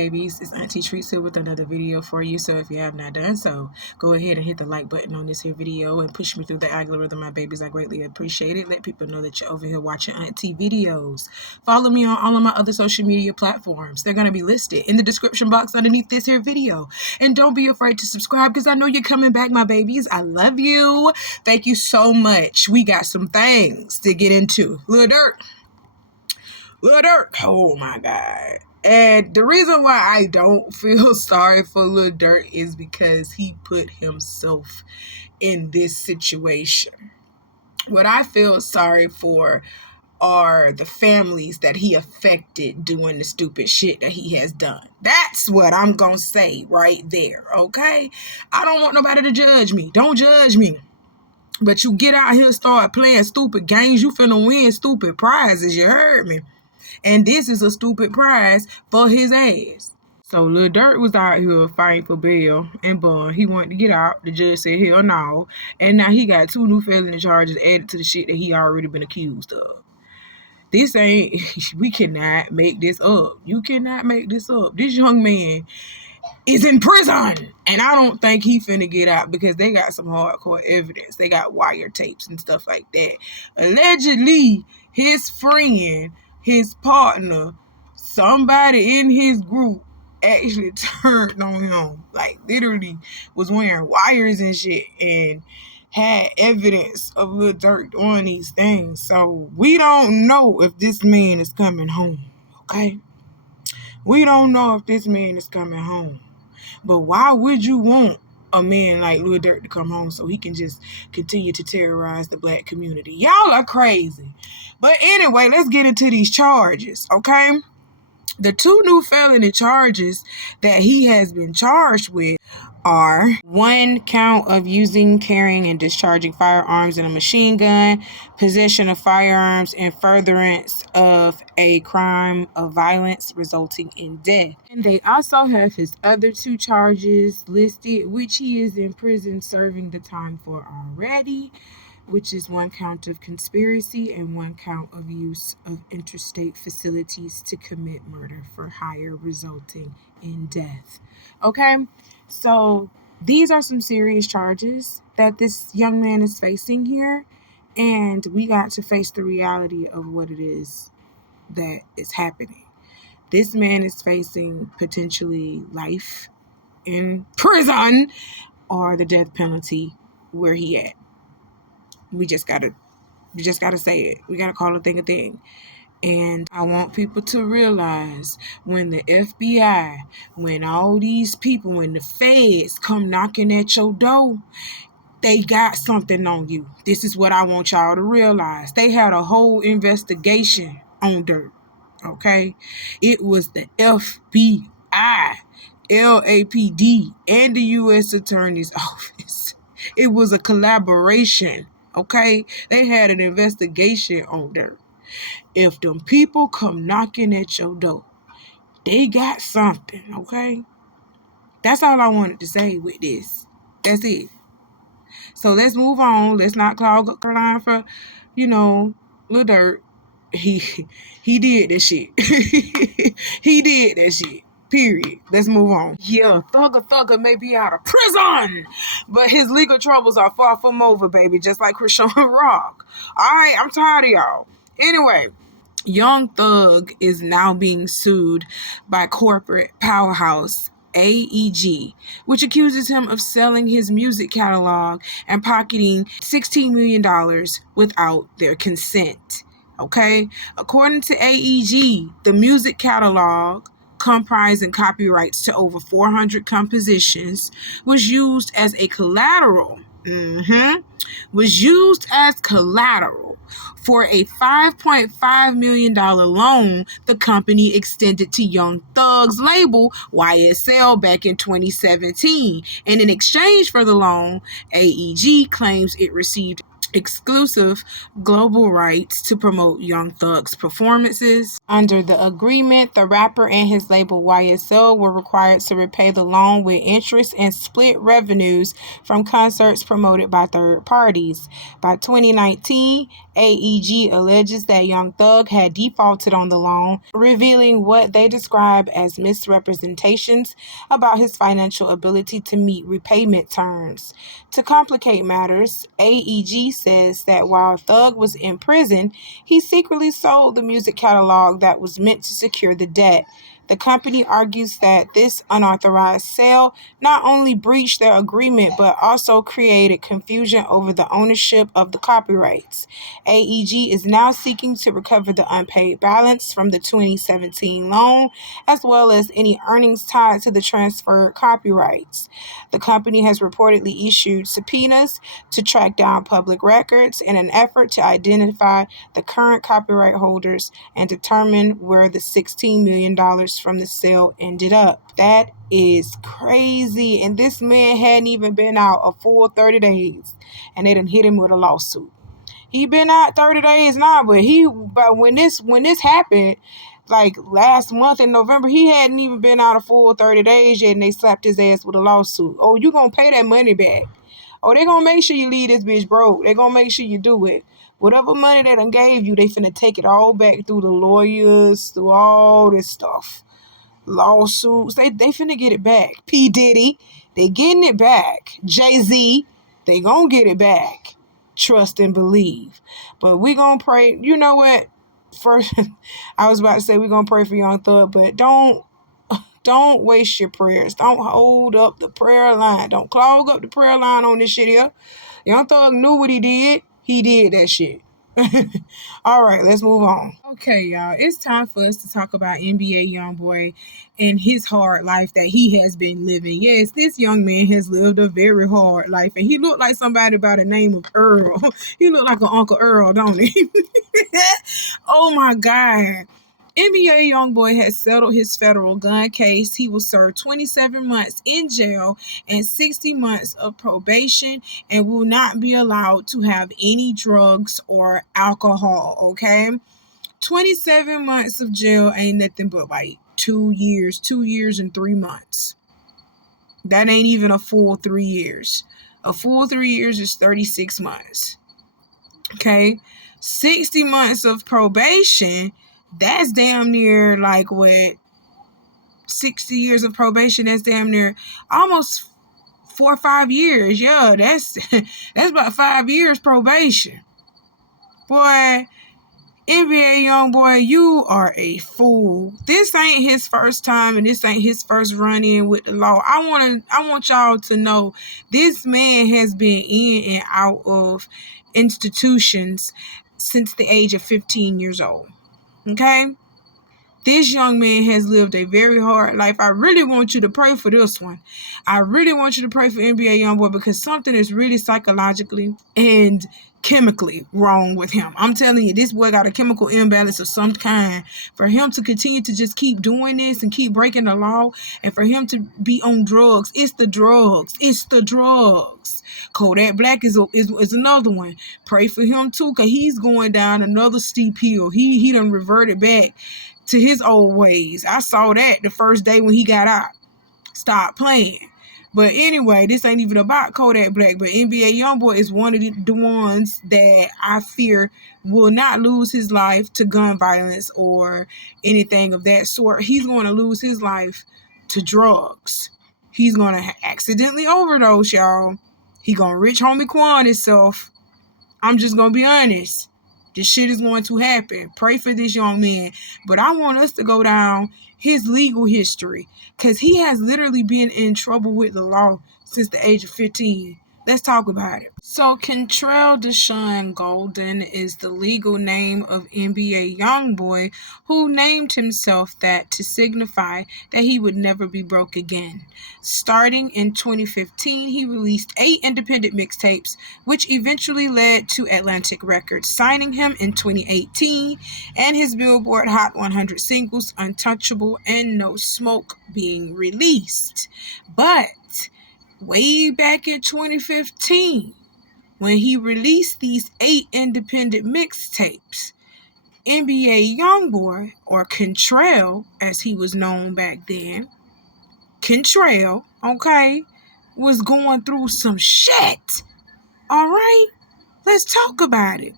babies? It's Auntie Trice here with another video for you. So if you have not done so, go ahead and hit the like button on this here video and push me through the algorithm, my babies. I greatly appreciate it. Let people know that you're over here watching Auntie videos. Follow me on all of my other social media platforms. They're going to be listed in the description box underneath this here video. And don't be afraid to subscribe because I know you're coming back, my babies. I love you. Thank you so much. We got some things to get into. Lil Durk. Oh my God. And the reason why I don't feel sorry for Lil Durk is because he put himself in this situation. What I feel sorry for are the families that he affected doing the stupid shit that he has done. That's what I'm gonna say right there, okay? I don't want nobody to judge me. Don't judge me. But you get out here and start playing stupid games, you finna win stupid prizes, you heard me? And this is a stupid prize for his ass. So Lil Durk was out here fighting for bail and bond. He wanted to get out. The judge said hell no. And now he got 2 new felony charges added to the shit that he already been accused of. This ain't, we cannot make this up. You cannot make this up. This young man is in prison. And I don't think he finna get out because they got some hardcore evidence. They got wiretapes and stuff like that. Allegedly, his friend, his partner, somebody in his group actually turned on him. Like literally was wearing wires and shit and had evidence of Lil Durk doing these things. So we don't know if this man is coming home. Okay? We don't know if this man is coming home. But why would you want a man like Lil Durk to come home so he can just continue to terrorize the black community? Y'all are crazy. But anyway, let's get into these charges, okay? The 2 new felony charges that he has been charged with are 1 count of using, carrying, and discharging firearms in a machine gun, possession of firearms, and furtherance of a crime of violence resulting in death. And they also have his other 2 charges listed, which he is in prison serving the time for already, which is 1 count of conspiracy and 1 count of use of interstate facilities to commit murder for hire resulting in death. Okay? So these are some serious charges that this young man is facing here, and we got to face the reality of what it is that is happening. This man is facing potentially life in prison or the death penalty where he at. We just gotta say it. We gotta call a thing a thing. And I want people to realize when the FBI, when all these people, when the feds come knocking at your door, they got something on you. This is what I want y'all to realize. They had a whole investigation on Durk, okay? It was the FBI, LAPD, and the U.S. Attorney's Office. It was a collaboration, okay? They had an investigation on Durk. If them people come knocking at your door, they got something, okay? That's all I wanted to say with this. That's it. So let's move on. Let's not clog up the line for, Lil Durk. He did that shit. He did that shit. Period. Let's move on. Yeah, Thugger may be out of prison, but his legal troubles are far from over, baby, just like Krishan Rock. All right, I'm tired of y'all. Anyway, Young Thug is now being sued by corporate powerhouse AEG, which accuses him of selling his music catalog and pocketing $16 million without their consent. Okay? According to AEG, the music catalog, comprising copyrights to over 400 compositions, was used as collateral for a $5.5 million loan the company extended to Young Thug's label YSL back in 2017. And in exchange for the loan, AEG claims it received exclusive global rights to promote Young Thug's performances. Under the agreement, the rapper and his label YSL were required to repay the loan with interest and split revenues from concerts promoted by third parties. By 2019, AEG alleges that Young Thug had defaulted on the loan, revealing what they describe as misrepresentations about his financial ability to meet repayment terms. To complicate matters, AEG says that while Thug was in prison, he secretly sold the music catalog that was meant to secure the debt. The company argues that this unauthorized sale not only breached their agreement but also created confusion over the ownership of the copyrights. AEG is now seeking to recover the unpaid balance from the 2017 loan, as well as any earnings tied to the transferred copyrights. The company has reportedly issued subpoenas to track down public records in an effort to identify the current copyright holders and determine where the $16 million from the sale ended up. That is crazy. And this man hadn't even been out a full 30 days, and they done hit him with a lawsuit. He been out 30 days now, but when this happened, like last month in November, he hadn't even been out a full 30 days yet, and they slapped his ass with a lawsuit. Oh, you gonna pay that money back. Oh, they gonna make sure you leave this bitch broke. They gonna make sure you do it. Whatever money they done gave you, they finna take it all back through the lawyers, through all this stuff. Lawsuits, they finna get it back. P. Diddy, they getting it back. Jay-Z, they gonna get it back. Trust and believe. But we gonna pray. You know what? First, I was about to say we gonna pray for Young Thug, but don't waste your prayers. Don't hold up the prayer line. Don't clog up the prayer line on this shit here. Young Thug knew what he did. He did that shit. All right, let's move on. Okay, y'all. It's time for us to talk about NBA YoungBoy and his hard life that he has been living. Yes, this young man has lived a very hard life, and he looked like somebody by the name of Earl. He looked like an Uncle Earl, don't he? Oh my God. NBA YoungBoy has settled his federal gun case. He will serve 27 months in jail and 60 months of probation and will not be allowed to have any drugs or alcohol, okay? 27 months of jail ain't nothing but like 2 years and 3 months. That ain't even a full 3 years. A full 3 years is 36 months. Okay? 60 months of probation, that's damn near like what? 60 years of probation, that's damn near almost 4 or 5 years. Yeah, that's about 5 years probation. Boy, NBA YoungBoy, you are a fool. This ain't his first time, and this ain't his first run-in with the law. I want y'all to know this man has been in and out of institutions since the age of 15 years old. Okay? This young man has lived a very hard life. I really want you to pray for this one. I really want you to pray for NBA YoungBoy because something is really psychologically and chemically wrong with him. I'm telling you, this boy got a chemical imbalance of some kind. For him to continue to just keep doing this and keep breaking the law, and for him to be on drugs, it's the drugs. It's the drugs. Kodak Black is another one. Pray for him too, because he's going down another steep hill. He done reverted back to his old ways. I saw that the first day when he got out. Stop playing. But anyway, this ain't even about Kodak Black, but NBA YoungBoy is one of the ones that I fear will not lose his life to gun violence or anything of that sort. He's going to lose his life to drugs. He's going to accidentally overdose, y'all. He going to rich homie Quan himself. I'm just going to be honest. This shit is going to happen. Pray for this young man. But I want us to go down his legal history because he has literally been in trouble with the law since the age of 15. Let's talk about it. So, Kentrell Deshaun Golden is the legal name of NBA YoungBoy, who named himself that to signify that he would never be broke again. Starting in 2015, he released 8 independent mixtapes, which eventually led to Atlantic Records signing him in 2018, and his Billboard Hot 100 singles, Untouchable and No Smoke, being released. But way back in 2015, when he released these 8 independent mixtapes. NBA YoungBoy, or Kentrell, as he was known back then, Kentrell, okay, was going through some shit. All right? Let's talk about it.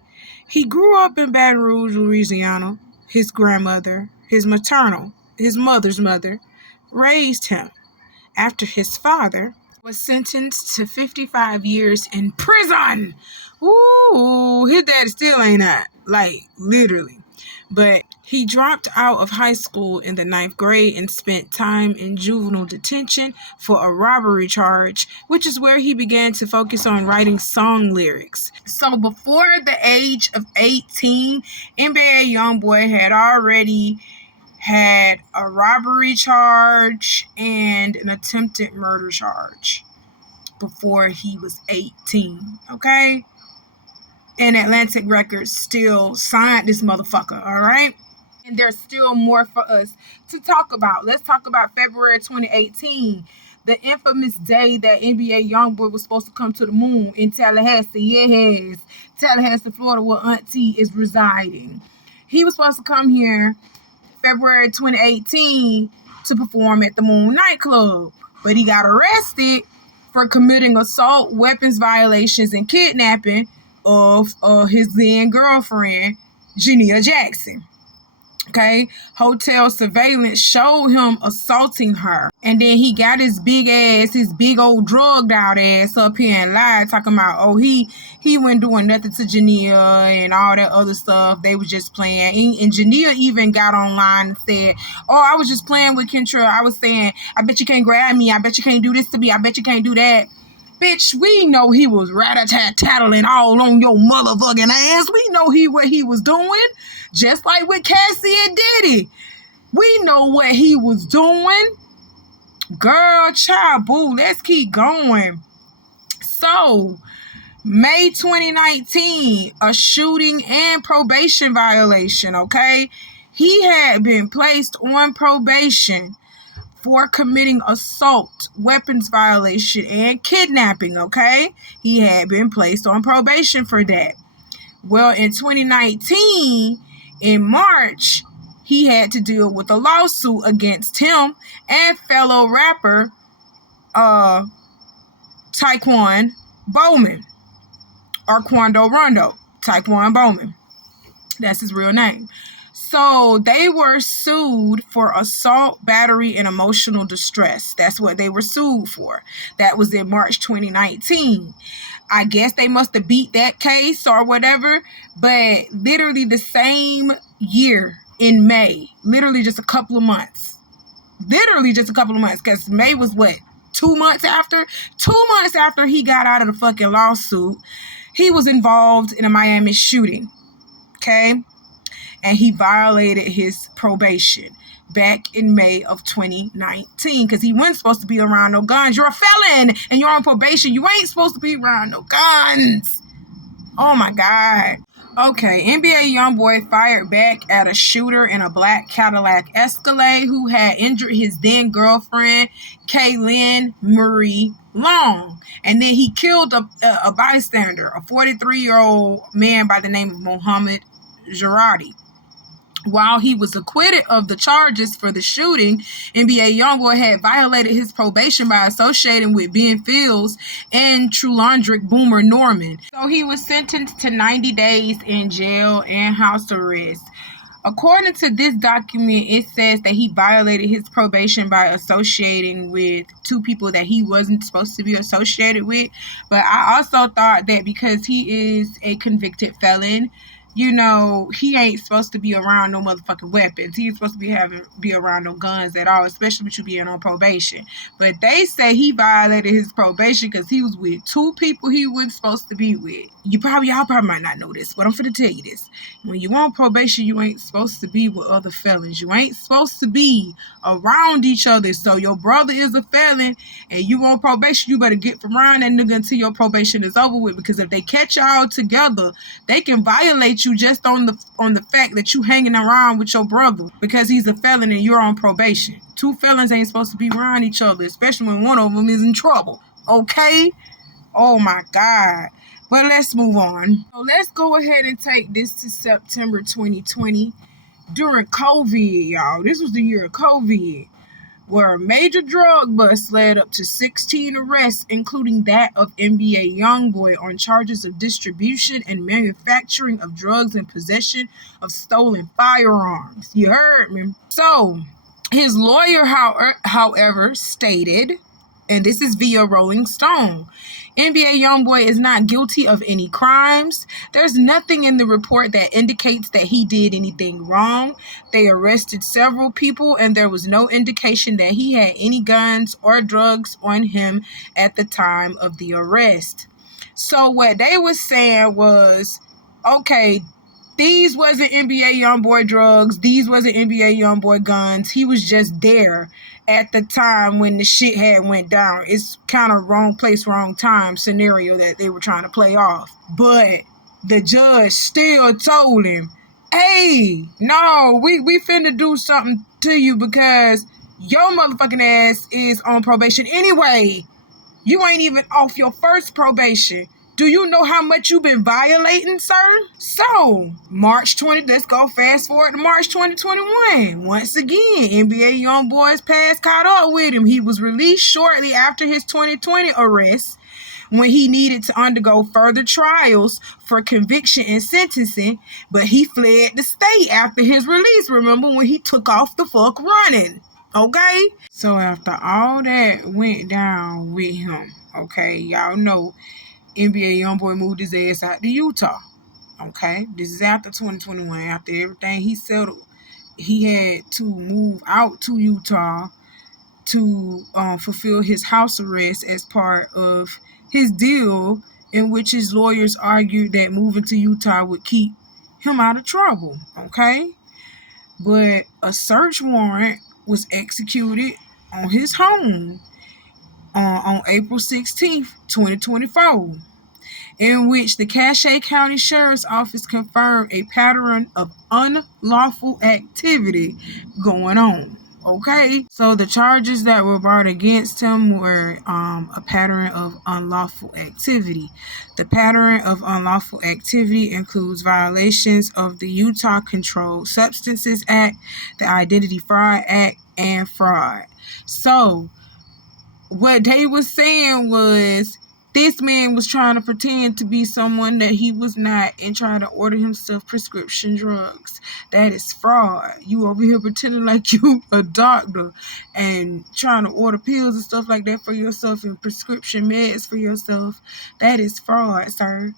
He grew up in Baton Rouge, Louisiana. His grandmother, his mother's mother, raised him after his father was sentenced to 55 years in prison. Ooh, his dad still ain't out, like literally. But he dropped out of high school in the 9th grade and spent time in juvenile detention for a robbery charge, which is where he began to focus on writing song lyrics. So before the age of 18, NBA YoungBoy had already had a robbery charge and an attempted murder charge before he was 18, okay? And Atlantic Records still signed this motherfucker, all right? And there's still more for us to talk about. Let's talk about February 2018, the infamous day that NBA YoungBoy was supposed to come to the moon in Tallahassee. Yes, Tallahassee, Florida, where Auntie is residing. He was supposed to come here February 2018 to perform at the Moon nightclub, but he got arrested for committing assault, weapons violations, and kidnapping of his then girlfriend, Jania Jackson. Okay, hotel surveillance showed him assaulting her, and then he got his big old drugged out ass up here and lied, talking about he wasn't doing nothing to Jania and all that other stuff. They was just playing, and Jania even got online and said, I was just playing with Kentrell. I was saying, I bet you can't grab me, I bet you can't do this to me, I bet you can't do that. Bitch, we know he was rat-a-tat-tattling all on your motherfucking ass. We know what he was doing. Just like with Cassie and Diddy. We know what he was doing. Girl, child, boo, let's keep going. So, May 2019, a shooting and probation violation, okay? He had been placed on probation for committing assault, weapons violation, and kidnapping, okay? He had been placed on probation for that. Well, in 2019, in March, he had to deal with a lawsuit against him and fellow rapper Taekwon Bowman, or Quando Rondo, Taekwon Bowman. That's his real name. So they were sued for assault, battery, and emotional distress. That's what they were sued for. That was in March 2019. I guess they must have beat that case or whatever, but literally the same year in May, literally just a couple of months, because May was what, 2 months after? 2 months after he got out of the fucking lawsuit, he was involved in a Miami shooting, okay? And he violated his probation back in May of 2019 because he wasn't supposed to be around no guns. You're a felon and you're on probation. You ain't supposed to be around no guns. Oh my God. Okay, NBA YoungBoy fired back at a shooter in a black Cadillac Escalade who had injured his then girlfriend, Kaylin Marie Long. And then he killed a bystander, a 43-year-old man by the name of Mohammed Girardi. While he was acquitted of the charges for the shooting, NBA YoungBoy had violated his probation by associating with Ben Fields and Trulandrick Boomer Norman. So he was sentenced to 90 days in jail and house arrest. According to this document, it says that he violated his probation by associating with 2 people that he wasn't supposed to be associated with. But I also thought that because he is a convicted felon, he ain't supposed to be around no motherfucking weapons. He ain't supposed to be around no guns at all, especially with you being on probation. But they say he violated his probation because he was with 2 people he wasn't supposed to be with. Y'all probably might not know this, but I'm finna tell you this. When you on probation, you ain't supposed to be with other felons. You ain't supposed to be around each other. So your brother is a felon and you on probation, you better get from around that nigga until your probation is over with. Because if they catch y'all together, they can violate you just on the fact that you hanging around with your brother because he's a felon and you're on probation. 2 felons ain't supposed to be around each other, especially when one of them is in trouble. Okay? Oh my God. But let's move on. So let's go ahead and take this to September 2020. During COVID, y'all. This was the year of COVID, where a major drug bust led up to 16 arrests, including that of NBA YoungBoy on charges of distribution and manufacturing of drugs and possession of stolen firearms. You heard me. So, his lawyer, however, stated, and this is via Rolling Stone, NBA YoungBoy is not guilty of any crimes. There's nothing in the report that indicates that he did anything wrong. They arrested several people, and there was no indication that he had any guns or drugs on him at the time of the arrest. So what they were saying was, okay, these wasn't NBA YoungBoy drugs. These wasn't NBA YoungBoy guns. He was just there at the time when the shit had went down. It's kind of wrong place, wrong time scenario that they were trying to play off. But the judge still told him, hey, no, we finna do something to you because your motherfucking ass is on probation anyway. You ain't even off your first probation. Do you know how much you've been violating, sir? So, let's go fast forward to March 2021. Once again, NBA YoungBoy's past caught up with him. He was released shortly after his 2020 arrest when he needed to undergo further trials for conviction and sentencing, but he fled the state after his release. Remember when he took off the fuck running? Okay? So after all that went down with him, okay, y'all know NBA YoungBoy moved his ass out to Utah. Okay, this is after 2021. After everything he settled, he had to move out to Utah to fulfill his house arrest as part of his deal, in which his lawyers argued that moving to Utah would keep him out of trouble. Okay, but a search warrant was executed on his home on April 16th, 2024, in which the Cache County Sheriff's Office confirmed a pattern of unlawful activity going on. Okay, so the charges that were brought against him were a pattern of unlawful activity. The pattern of unlawful activity includes violations of the Utah Controlled Substances Act, the Identity Fraud Act, and fraud. So what they was saying was this man was trying to pretend to be someone that he was not and trying to order himself prescription drugs. That is fraud. You over here pretending like you a doctor and trying to order pills and stuff like that for yourself and prescription meds for yourself. That is fraud, sir.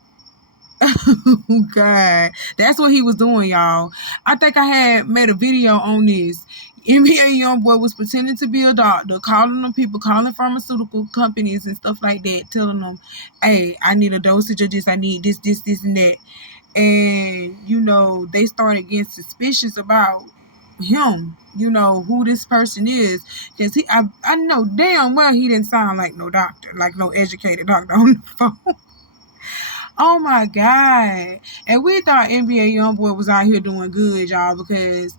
Oh, God. That's what he was doing, y'all. I think I had made a video on this. NBA YoungBoy was pretending to be a doctor, calling them people, calling pharmaceutical companies and stuff like that, telling them, hey, I need a dosage of this, I need this, and that. And, you know, they started getting suspicious about him, you know, who this person is. Because I know damn well he didn't sound like no doctor, like no educated doctor on the phone. Oh my God. And we thought NBA YoungBoy was out here doing good, y'all, because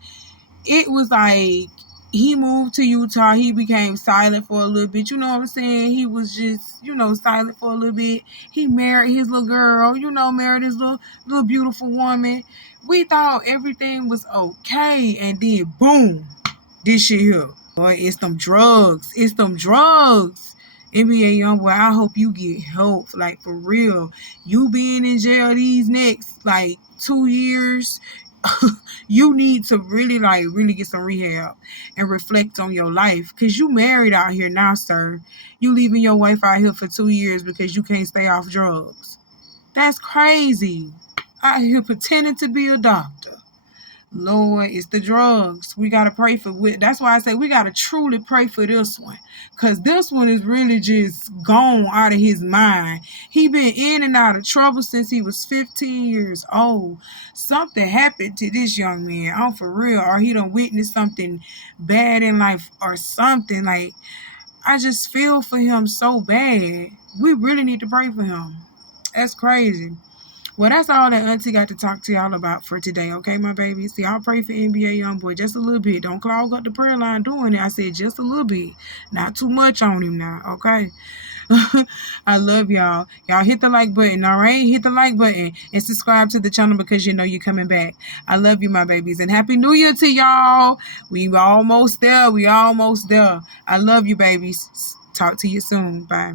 it was like he moved to Utah. He became silent for a little bit. You know what I'm saying? He was just, you know, silent for a little bit. He married his little girl, you know, married his little beautiful woman. We thought everything was okay. And then, boom, this shit here. Boy, it's them drugs. It's them drugs. NBA YoungBoy, I hope you get help. Like, for real. You being in jail these next, like, 2 years, you need to really get some rehab and reflect on your life, because you married out here now, sir. You leaving your wife out here for 2 years because you can't stay off drugs. That's crazy. Out here pretending to be a doctor. Lord, it's the drugs. We got to pray for it. That's why I say we got to truly pray for this one, because this one is really just gone out of his mind. He been in and out of trouble since he was 15 years old. Something happened to this young man. I'm for real. Or he done witnessed something bad in life or something. Like, I just feel for him so bad. We really need to pray for him. That's crazy. Well, that's all that Auntie got to talk to y'all about for today, okay, my babies? Y'all pray for NBA YoungBoy just a little bit. Don't clog up the prayer line doing it. I said just a little bit. Not too much on him now, okay? I love y'all. Y'all hit the like button, all right? Hit the like button and subscribe to the channel because you know you're coming back. I love you, my babies. And Happy New Year to y'all. We almost there. I love you, babies. Talk to you soon. Bye.